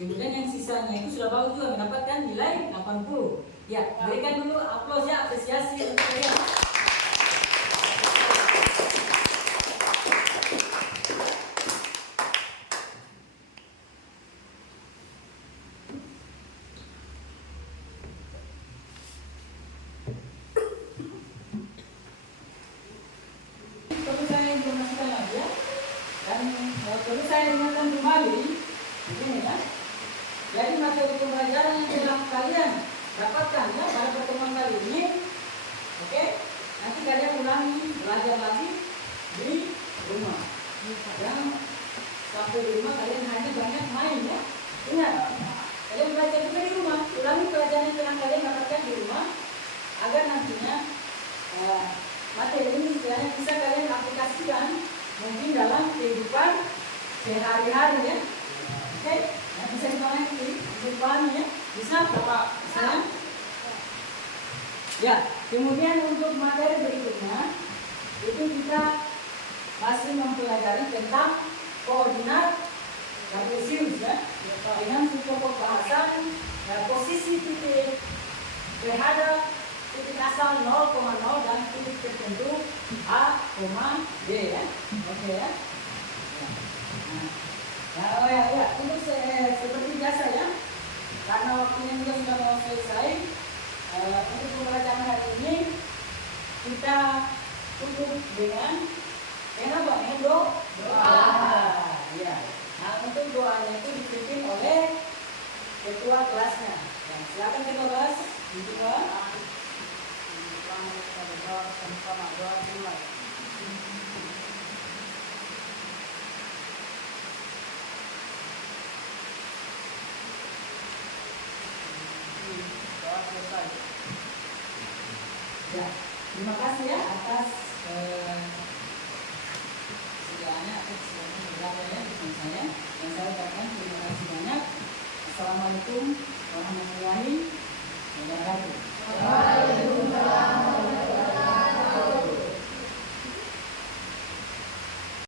Kemudian yang sisanya itu sudah bagus juga mendapatkan nilai 80. Ya, berikan dulu aplaus ya, apresiasi untuk kalian. Perlu saya informasikan lagi ya. Dan perlu saya ingatkan kembali begini ya. Jadi materi pembelajaran yang telah kalian dapatkan ya pada pertemuan kali ini, oke? Nanti kalian ulangi belajar lagi di rumah. Dan sampai di rumah kalian hanya banyak main ya. Ingat, kalian belajar juga di rumah. Ulangi pelajaran yang telah kalian dapatkan di rumah agar nantinya materi ini istilahnya bisa kalian aplikasikan mungkin dalam kehidupan sehari-hari ya. Oke? Nah, bisa dipahami ya? Bisa Bapak? Misalnya? Ya, kemudian untuk materi berikutnya itu kita masih mempelajari tentang koordinat kartesius ya, dengan pokok bahasan posisi titik terhadap titik asal 0,0 dan titik tertentu A, D ya. Oke ya. Nah, ya, untuk seperti biasa ya, karena waktunya juga sudah mau selesai. Untuk pembelajaran hari ini kita tutup dengan apa? Dengan doa. Ya. Nah, untuk doanya itu dipimpin oleh ketua kelasnya. Ya, silakan ketua kelas. Dibuka. Sama-sama doa dimulai. Doa selesai. Ya, terima kasih ya atas sediaannya atas bergabungnya dengan saya. Dan saya ucapkan terima kasih banyak. Assalamualaikum warahmatullahi wabarakatuh.